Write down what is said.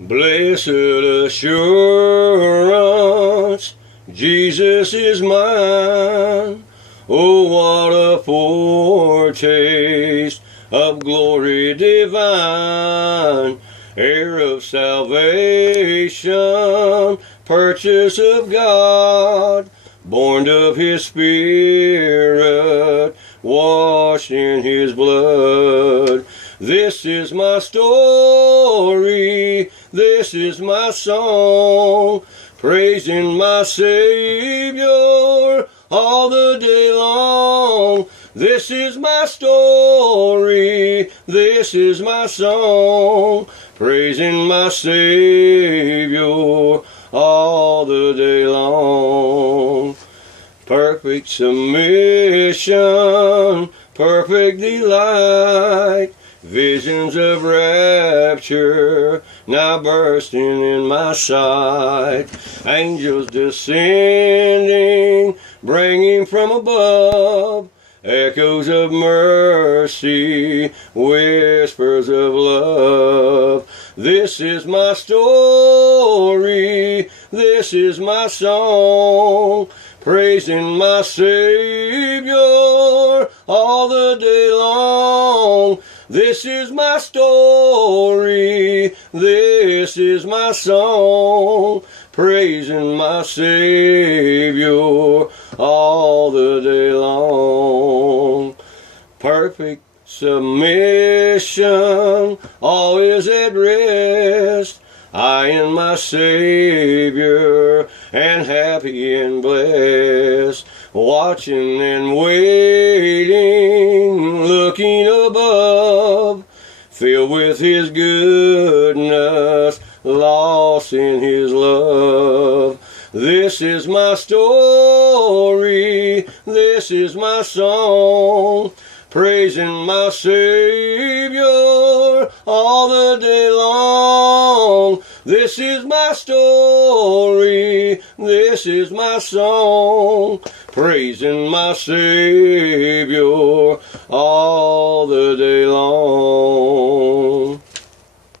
Blessed assurance, Jesus is mine. Oh, what a foretaste of glory divine, heir of salvation, purchase of God, born of His Spirit, washed in His blood. This is my story, this is my song, praising my Savior all the day long. This is my story, this is my song, praising my Savior all the day long. Perfect submission, perfect delight, visions of rapture now bursting in my sight. Angels descending, bringing from above echoes of mercy, whispers of love. This is my story, this is my song, praising my Savior all the day long. This is my story, this is my song, praising my Savior all the day long. Perfect submission, all is at rest. I and my Savior, and happy and blessed, watching and waiting, looking above, filled with His goodness, lost in His love. This is my story, this is my song, praising my Savior all the day long. This is my story, this is my song, praising my Savior all the day long.